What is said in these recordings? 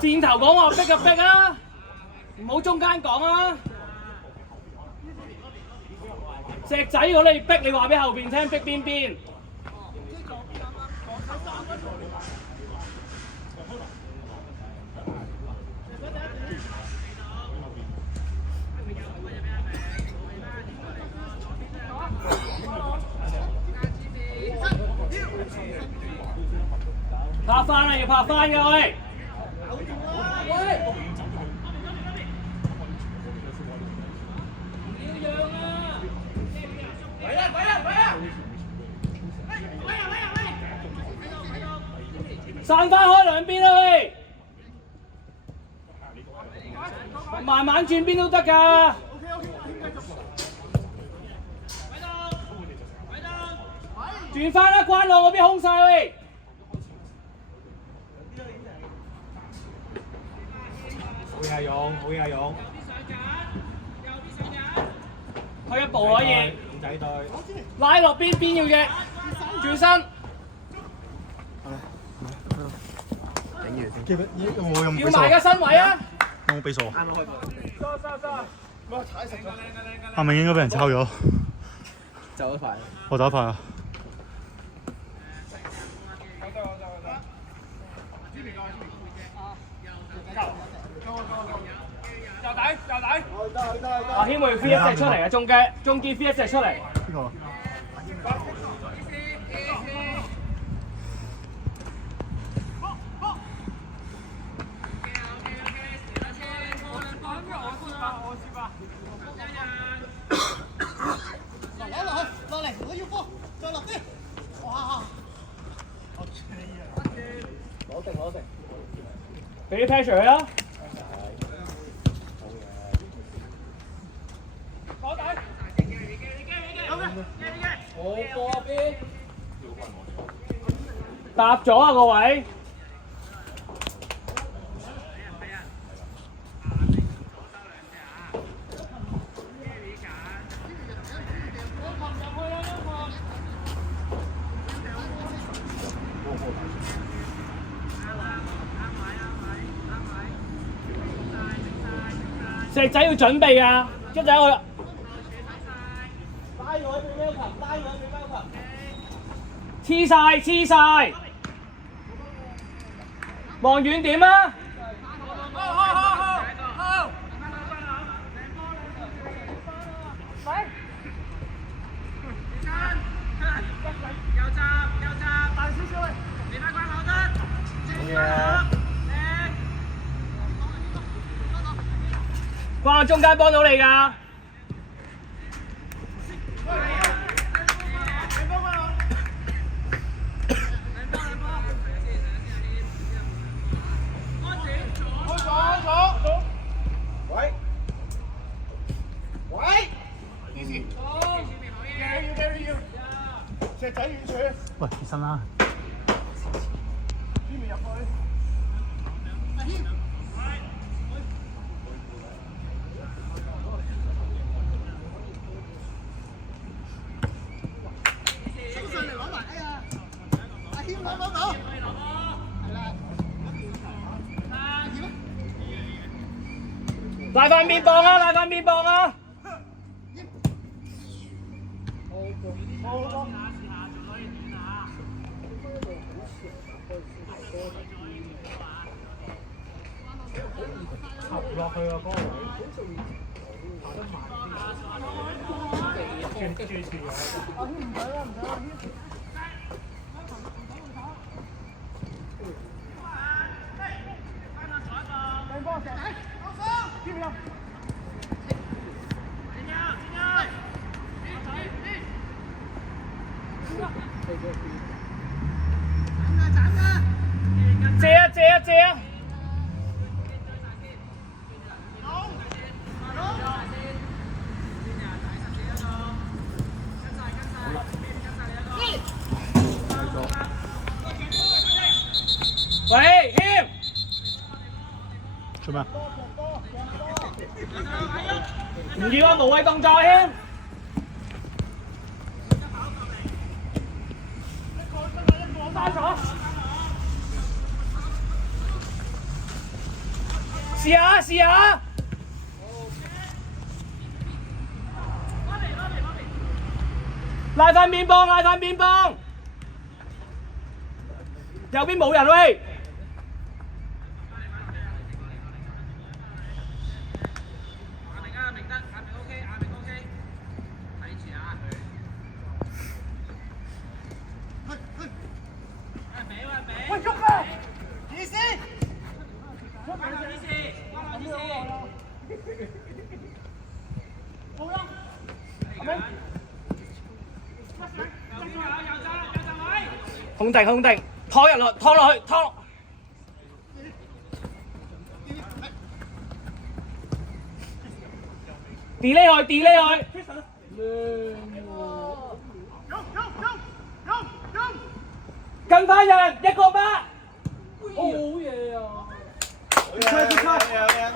箭頭講話逼就逼啊，唔好中間講啊！石仔，如果你逼，你話俾後邊聽逼邊邊。拍翻啊！要拍翻嘅喂！散翻開兩邊啦喂！慢慢轉邊都得㗎。轉翻啦，關路嗰邊空晒喂！好嘢勇，好嘢勇。退一步可以。五仔隊。拉落邊邊要嘅，轉身。其實我有冇叫埋個身位啊！有冇比數？係咪應該俾人抄咗？走得快。我走得快啊！阿軒會飛一隻出嚟啊！中堅飛一隻出嚟。邊個？落嚟，我要波，再落啲。哇！攞定。俾啲 pressure 佢啦。好波邊。搭咗啊個位。石仔要準備啊！一陣我拉我俾貓球，黐晒，望遠點啊！關中間幫到你㗎。石仔遠處。喂，起身啦！邊面入去？阿軒。衝上嚟攞埋，哎呀！阿軒攞到。係啦。拉翻邊磅啊！拉翻邊磅啊！插落去個波位，跑得慢啲，轉前。阿軒唔使啦，阿軒。靚波石仔，邊邊啊？借啊！喂，謙，做咩？唔要啊！無謂動作，謙。試下試下。拉塊面幫，拉塊面幫。右邊冇人喂。喂，喐啊！意思？控定控定，拖入落拖落去拖。delay 佢 delay 佢。跟翻人一個巴。好嘢啊！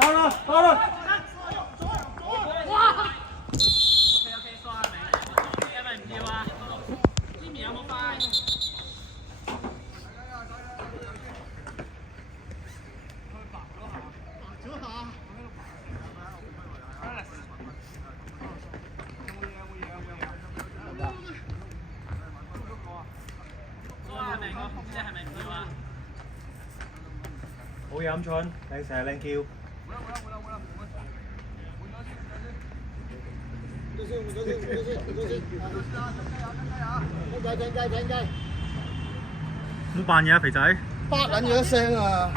好啦好啦。哇！好嘢，鵪鶉，靚成日靚叫。冇扮嘢啊，肥仔！巴撚咗一聲啊！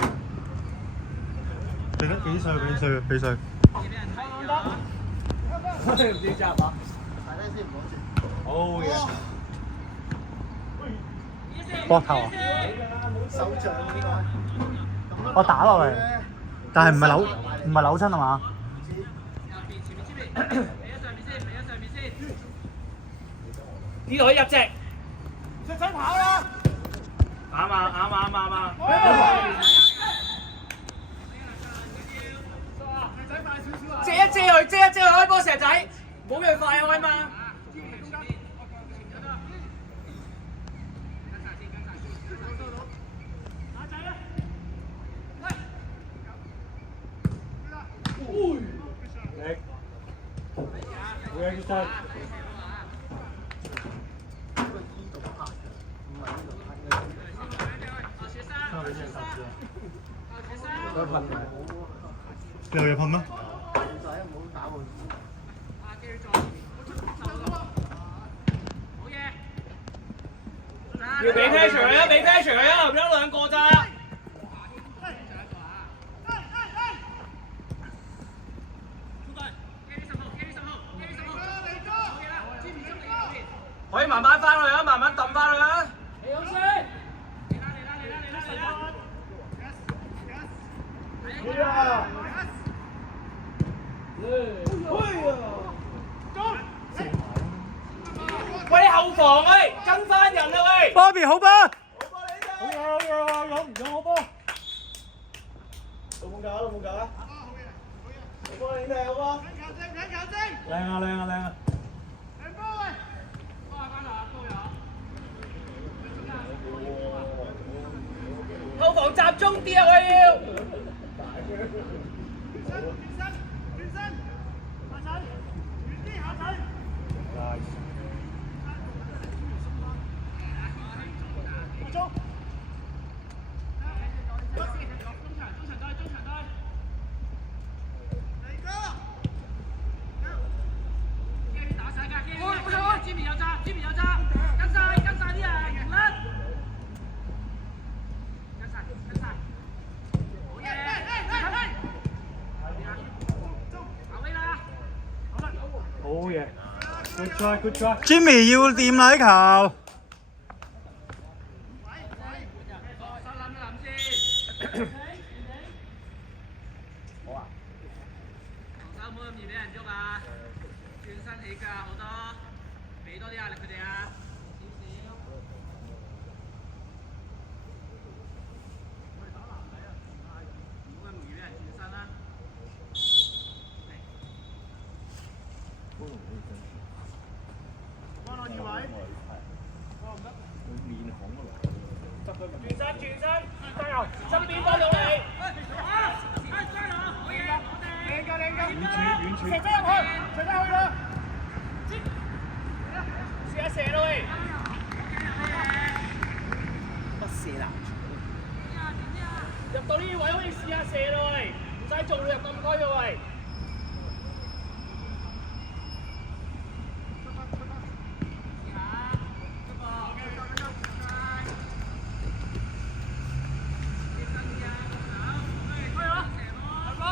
肥得幾歲？幾歲？幾歲？唔知揸吧？好嘢！膊頭啊！手掌應該。我打落嚟，但係唔係扭親係嘛？呢度可以入隻。出跑啦！啱啊啱啊啱啊！遮一遮佢，遮一遮佢開波石仔，冇佢快開嘛。好嘢，先生。你有嘢噴咩？要俾 pressure 佢啊！俾 pressure 佢啊！得兩個咋？可以慢慢翻去啊，慢慢揼翻去啊！你好先。喂，你後防喂，跟翻人啊喂 Bobby 好波！好嘢，有好波！老母架，老母架！好波，你哋好波！靚啊，靚啊，靚啊！後防集中啲啊！我要。好嘢 ，good try，good try。Jimmy 要掂啦呢球。轉身，加油！身邊幫到你。遠處。射翻入去，射翻去啦！試下射啦喂！乜射籃？入到呢啲位可以試下射啦喂，唔使做到入禁區嘅喂。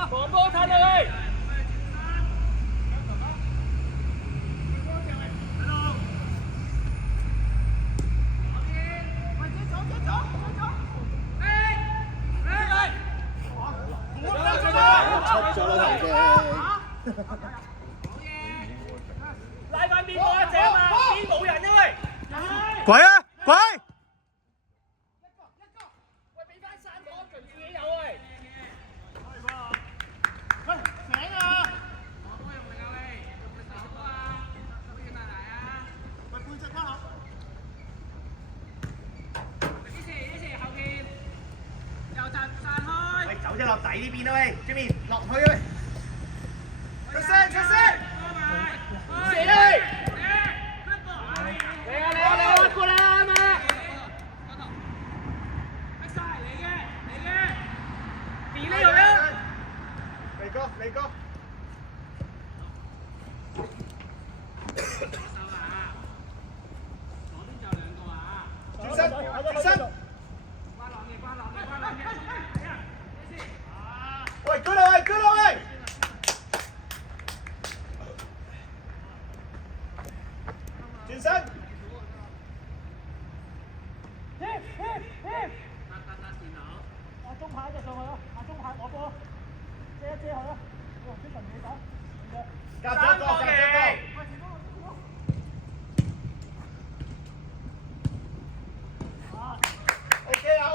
防波睇啦喂！出咗啦頭先。拉翻邊波一隻啊嘛，邊冇人啊喂！鬼啊鬼！喂，俾翻3個 option 自己有喂！走咗落底呢邊啦喂 ，Jimmy 落去啊喂！出聲！射啊喂！嚟啊過嚟啊嘛！點呢度啊？嚟哥！轉身！喂，good 啦喂！轉身！中牌就上去啦，中牌攞波，遮佢啦，出神你手。夾咗個。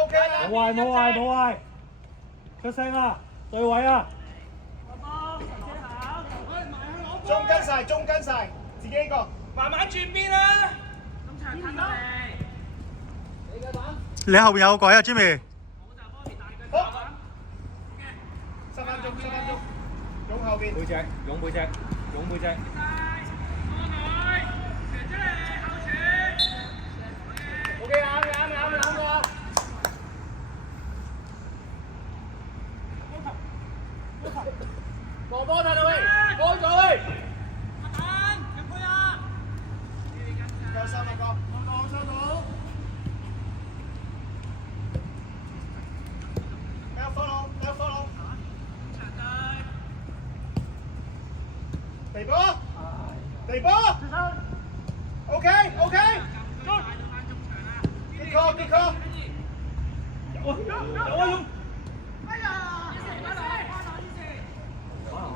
OK 啦。冇壞，出聲啊！對位啊！中跟晒，自己呢個。慢慢轉邊啦！你後邊有個鬼啊 ，Jimmy！ 好，10分鐘，擁後邊。背脊。OK 啱個。防波睇到喂，過咗喂。夠3個。收到。Leo follow。地波。OK。Good call。有啊！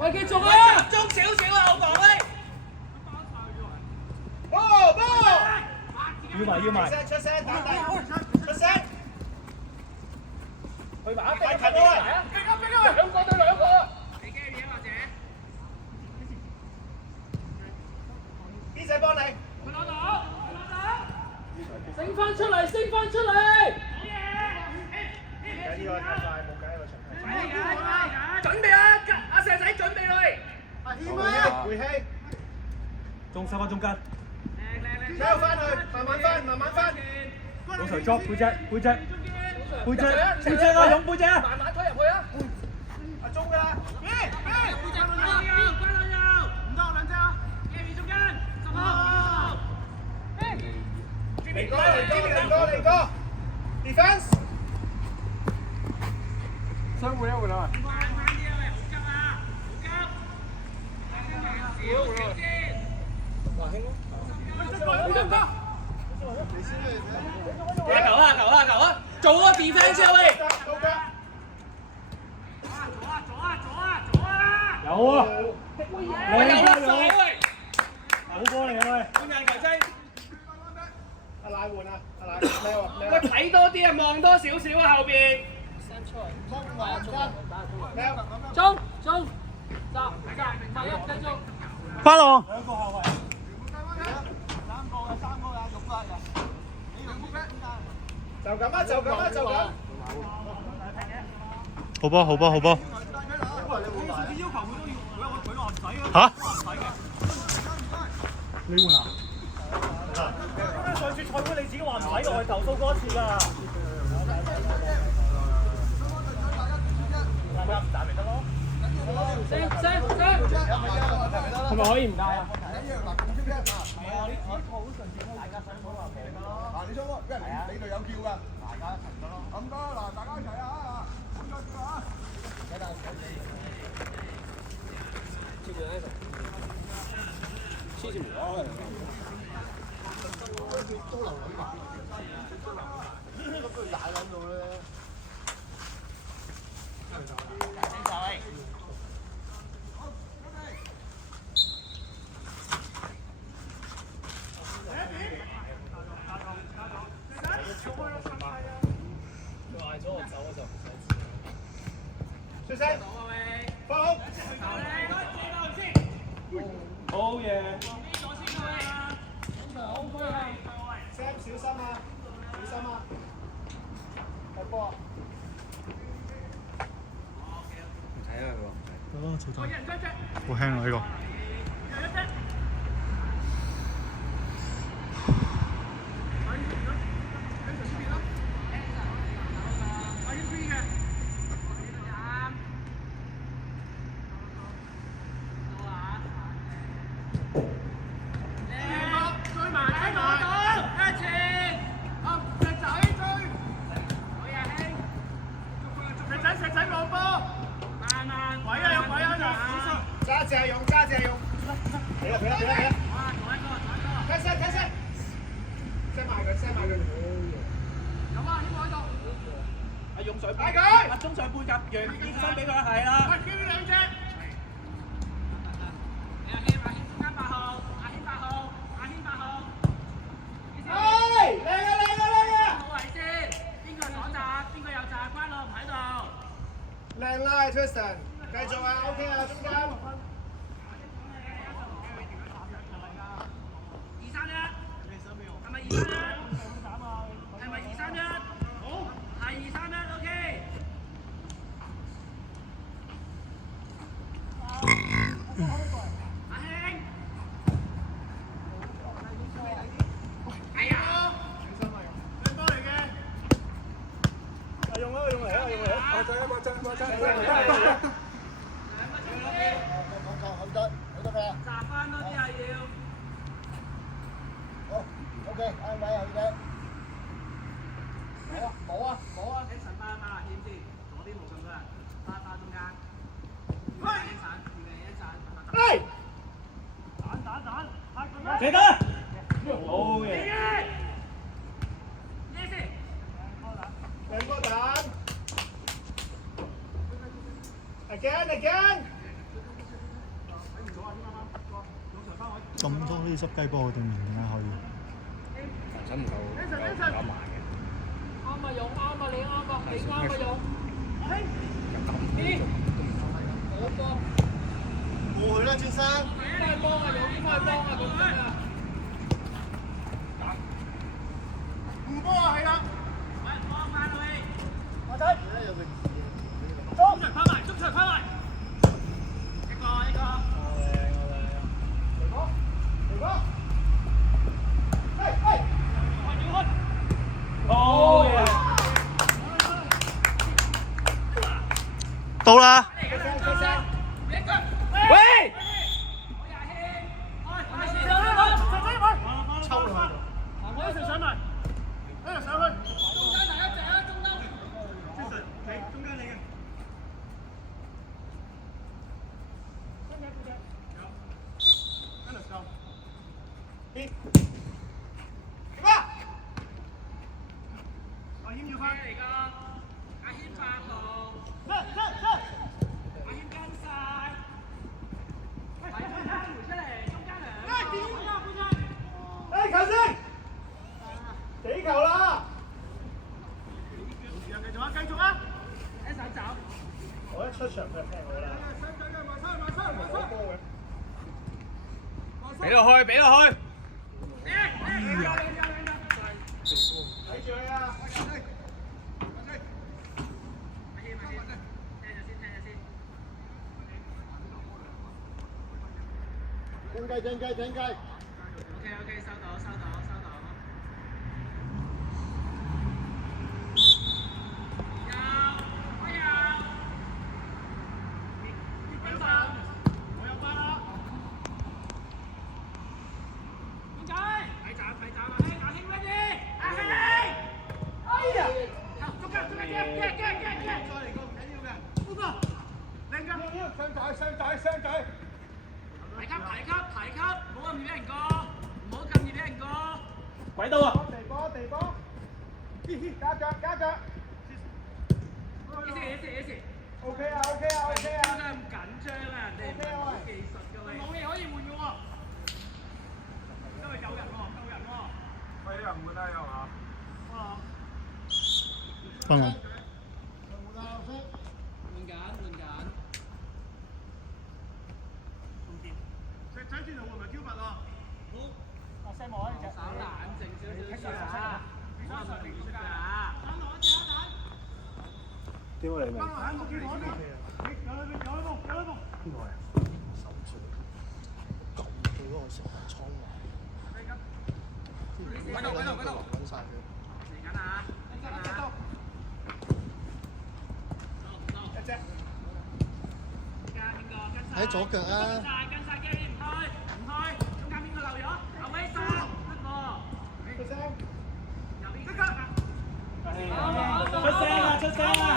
喂，繼續啊！集中少少啊，後防喂！波！要埋。出聲，打底。出聲。去埋一快近我啊！兩個對兩個。邊仔幫你？升翻出嚟！呢個太快，冇計喎，準備啊！阿石仔準備嚟。回氣。中10分中間。Leo翻去，慢慢翻。老徐捉背脊啊！用背脊啊！慢慢推入去啊！阿中㗎啦。嚟哥 ！Defense。雙回啦！球啊！做個 defense 啊喂！有啊！喂，有啦喂！好波嚟啊喂！半人球精。阿奶換啊！阿奶咩喎？喂，睇多啲啊，望多少少啊，後邊。中，花龍。兩個後衞。就咁。好波。要求佢都要。嚇？你換啊？上次賽會你自己話唔睇，我係投訴過一次㗎。打咪得咯。係咪可以唔帶啊？嗱，你想喎，因為你隊有叫㗎，大家一齊得咯。咁得嗱，大家一齊啊！唔該叫啊！出聲！放好！好嘢！ Sam 小心啊！小心啊！踢波啊！好輕啊呢個。揸正用，揸正用。俾啦俾啦俾啦俾啦！睇聲睇聲，send埋佢 send埋佢。有啊，呢個喺度。阿勇上背，阿中上背夾讓熱身俾佢，係啦。喂，叫呢兩隻。阿軒中間8號，阿軒8號，阿軒8號。靚啊靚啊靚啊！好位先，邊個左閘？邊個右閘？關路唔喺度。靚啦 ，Tristan， 繼續啊 ，OK 啊，中間。你得。好嘢！兩個蛋 ，again， 咁多呢啲濕雞波對面點解可以？防守唔夠有埋嘅。啱啊勇，啱啊你啱啊，你啱啊勇。好波！過去啦，先生。應該幫啊勇，應該幫啊咁樣啊！護波啊，係啦。我睇。中場拍埋，中場拍埋。一個。嚟哥，嘿！好嘢！到啦！喂！抽落去。我一齊上埋，一齊上去。幾球啦！繼續啊！一手走。我一出場佢就聽我啦。俾落去，俾落去。睇住佢啊！ OK，收到。鬼到啊！地波，加腳。OK 啊！咁緊張啊！人哋冇技術㗎喂，冇嘢可以換㗎喎，因為夠人喎。喂，又唔換啊又嚇？分我。換緊。轉頭換咪 Q 密啊！阿西望呢隻。稍冷靜少少啊！安排定出㗎。屌你咪！喺左腳啊！跟晒機，唔開，中間邊個漏咗？後尾殺得過。右邊出聲啊！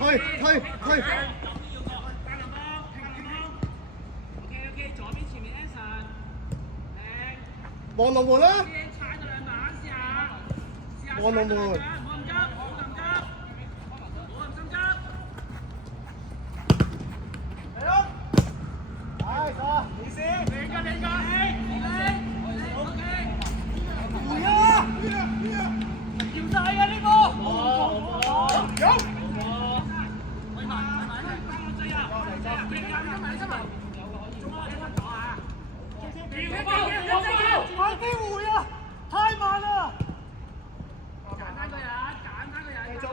推！左邊前面 Anson，望龍門啦！踩到兩板試下。望龍門。冇咁急。快機會啊！太慢啦！簡單個人。繼續。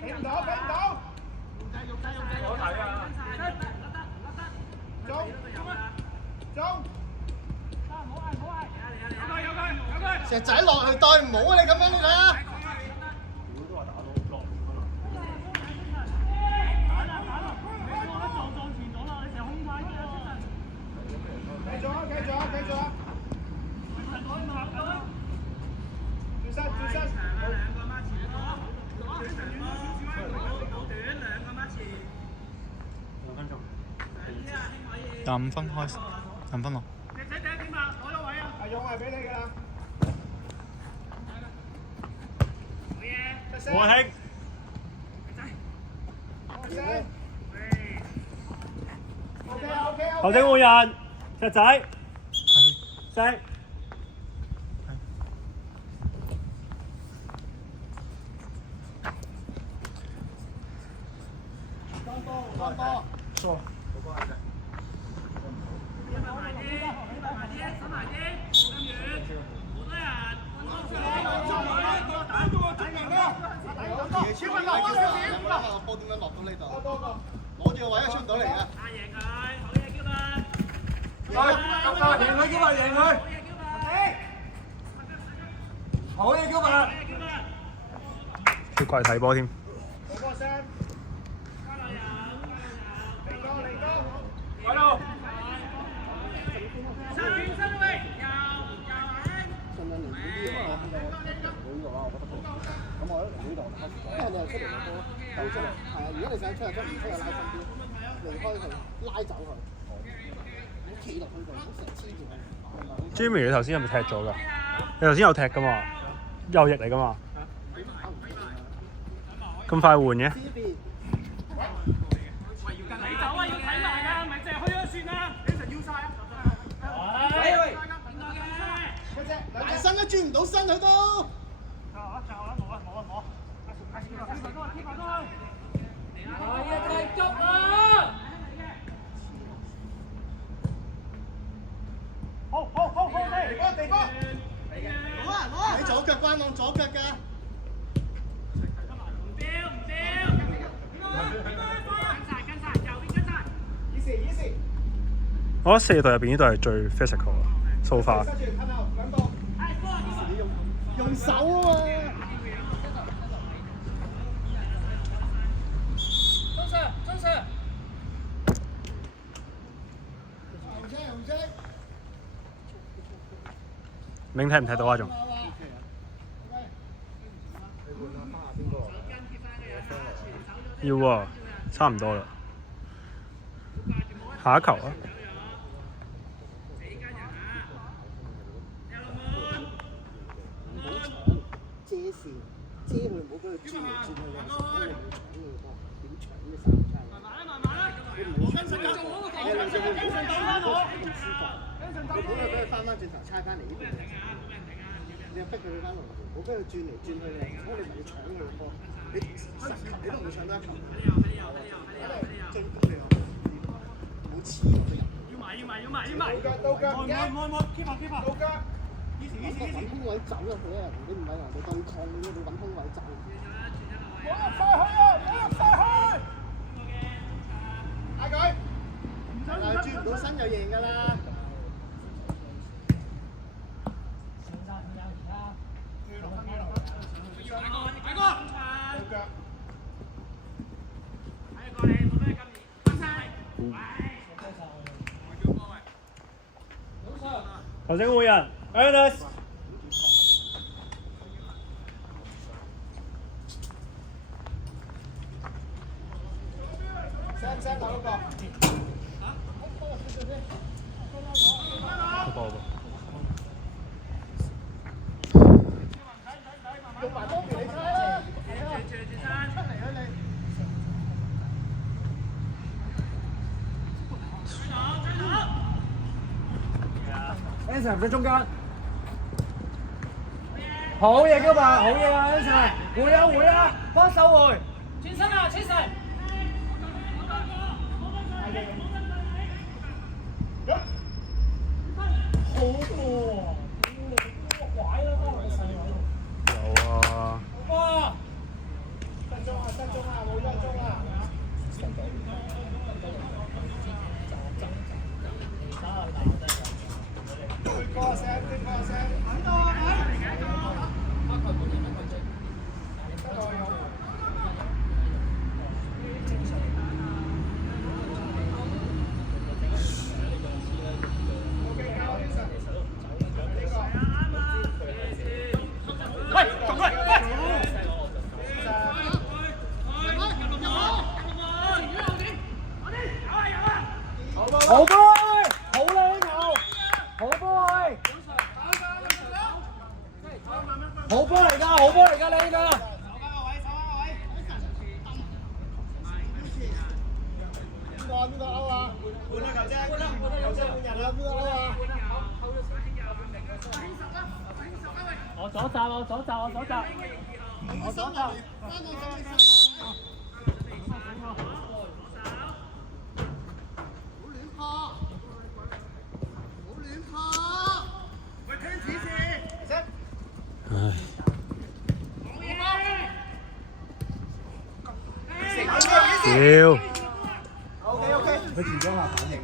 俾唔到。好睇啊！中。石仔落去對唔好啊！你咁樣你睇下。繼續。轉身。兩個孖前攞，好短兩個孖前。2分鐘。廿五分開始，5分咯。隻仔第一點啊，攞咗位啊！阿勇係俾你㗎啦。我興。OK。頭先換人，石仔。聲。多。錯。波點樣落到呢度？攞住個位啊，出唔到嚟啊！贏佢，好嘢叫佢。贏佢。好嘢，叫佢。超怪睇波添。冇波聲。嚟多。喺度。身位，右。順利嚟啲啊嘛，呢度啊，我覺得都。咁我喺呢度，因為你又出嚟攞波，鬥出嚟。係啊，如果你想出嚟出唔出去拉身邊，離開佢，拉走佢。咁企落去度，咁成黐住佢。Jimmy，你頭先係咪踢咗㗎？你頭先有踢㗎嘛？右翼嚟㗎嘛？咁快換嘅？你走啊，要睇埋㗎，唔係淨係去咗算啦。要晒啊！大身都轉唔到身，佢都。好好好好，地波地波，你左腳關望左腳㗎。easy，我覺得四隊入邊呢隊係最 physical 啊，so far。塞住睇下兩個。用手啊嘛。明睇唔睇到啊？仲要喎，差唔多啦。下一球啊！遮線，遮佢唔好俾佢轉嚟轉去嘅，因為佢搶你多，點搶呢手出嚟？你唔好搶佢，你兩隻會唔會唔舒服？你本來俾佢翻轉頭猜翻嚟呢邊，你又逼佢翻落嚟，唔好俾佢轉嚟轉去嘅，如果你唔係要搶佢個波，你10球你都唔會搶到1球。進攻你又冇黐落去入。到腳，冇 keep 下 keep 下，到腳。揾空位走入去啊！你唔係話你對抗你都要揾空位走。冇入晒去啊！冇入晒去！嗌佢。但係轉唔到身就贏㗎啦。頭先換人 Ernest。Sam 打嗰個。用埋波俾你猜啦。出嚟啊你！ Anson 喺中間，好嘢㗎嘛，好嘢啊 Anson， 回啊回啊，幫手回，轉身啊，轉身，好喎，拐啦，有啊。哇！失蹤啊，冇1鐘啊！對過聲。喺度啊！好波，好靚球，好波係，好波嚟㗎，好波嚟㗎你㗎。邊個歐啊？換啦球啫，換人啦，邊個歐啊？我左閘，我左閘，我左閘，我左閘。屌！佢遲咗下反應。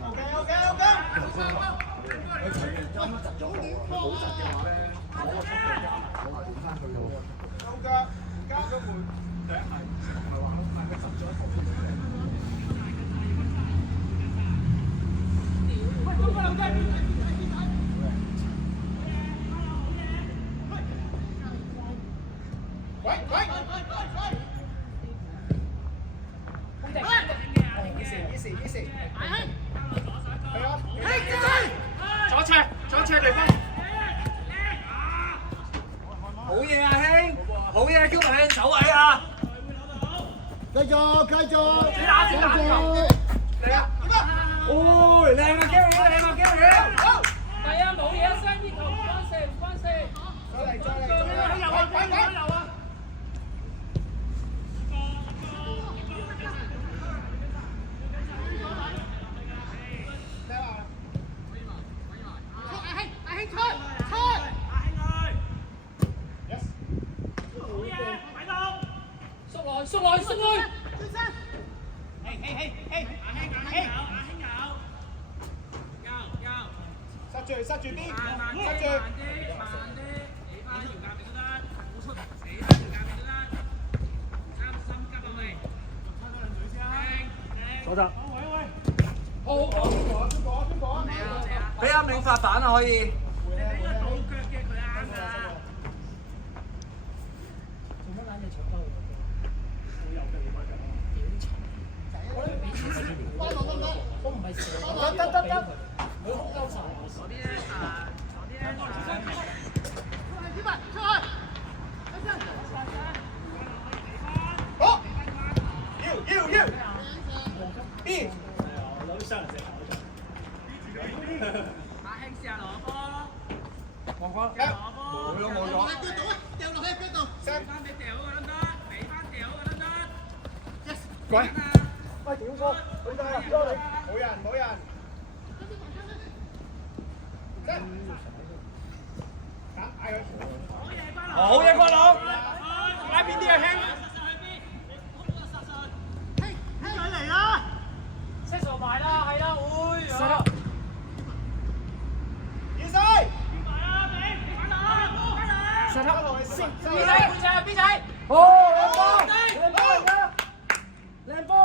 佢前面啱啱窒咗我，佢冇窒嘅話咧，我個速度一我係換翻去咯。到腳，加咗門，第一係唔係話係佢窒咗一個。easy，係啊，左斜對方，好嘢啊兄，好嘢，叫埋你走位啊！繼續，你打嚟啊！哦，靚啊，驚你！好，係啊，冇嘢，雙邊球唔關事。再嚟，有啊！送佢。塞住塞住邊，慢啲，塞住。慢啲，起翻條架面都得，好出，起翻條架面都得。啱心急啊喂！左側。俾阿銘發蛋啊可以。你俾個倒腳嘅佢啱㗎。做乜攬隻長鳩我唔係射，得，佢空鳩晒。嗰啲咧嗰啲咧好，要，B，阿興試下攞波，我覺得冇咗。俾翻你掉嗰個得唔得？俾翻掉嗰個得唔得？滾！喂，屌哥，好大啊，多你。冇人。嗌佢。好嘢，瓜佬。拉邊啲啊，興？射手埋啦，係啦，會。二世。射他。B 仔，哦，靚波而家，靚波誒！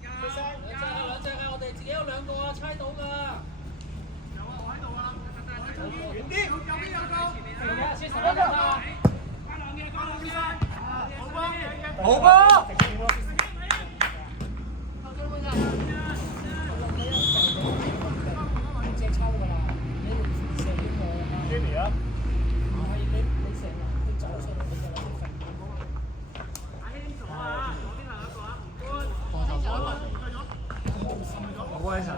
兩隻啊，我哋自己有兩個啊，猜到㗎。遠啲，右邊有個。射手啊！好波。隻抽㗎啦，你射邊個啊 Jimmy 啊！係你射啦，佢走出嚟你就攞隻罰。阿興左啊，左邊係一個啊，唔該。好威神。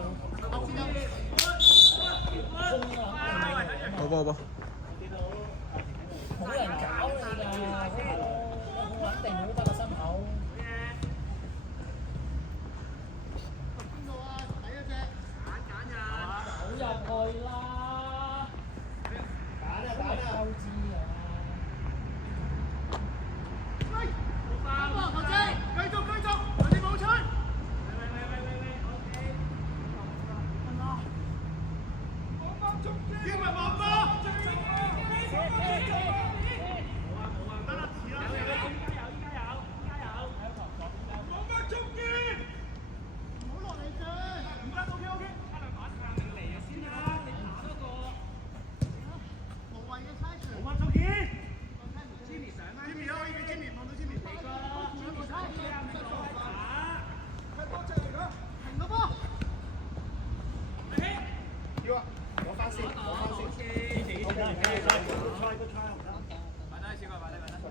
好波。冇人搞你㗎，肯定好得個心口。走入去啦！收支啊！要啊，攞翻先。十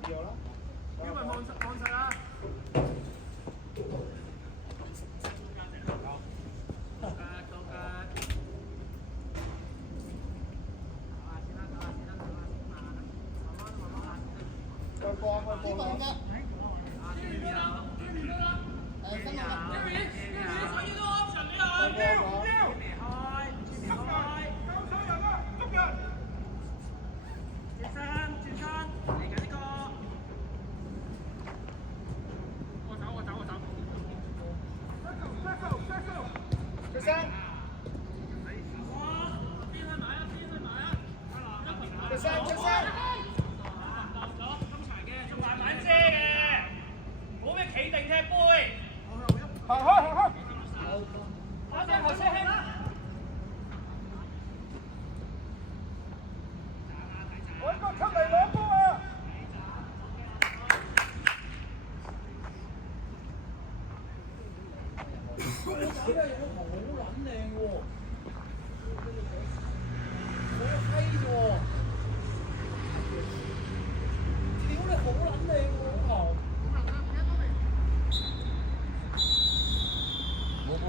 秒啦。開波啦！出聲！出聲！慢慢遮嘅，冇咩企定踢杯。行開！阿聲後車興。我呢個出嚟攞波啊！好撚靚喎！我閪喎！屌你好撚靚喎！球！好波。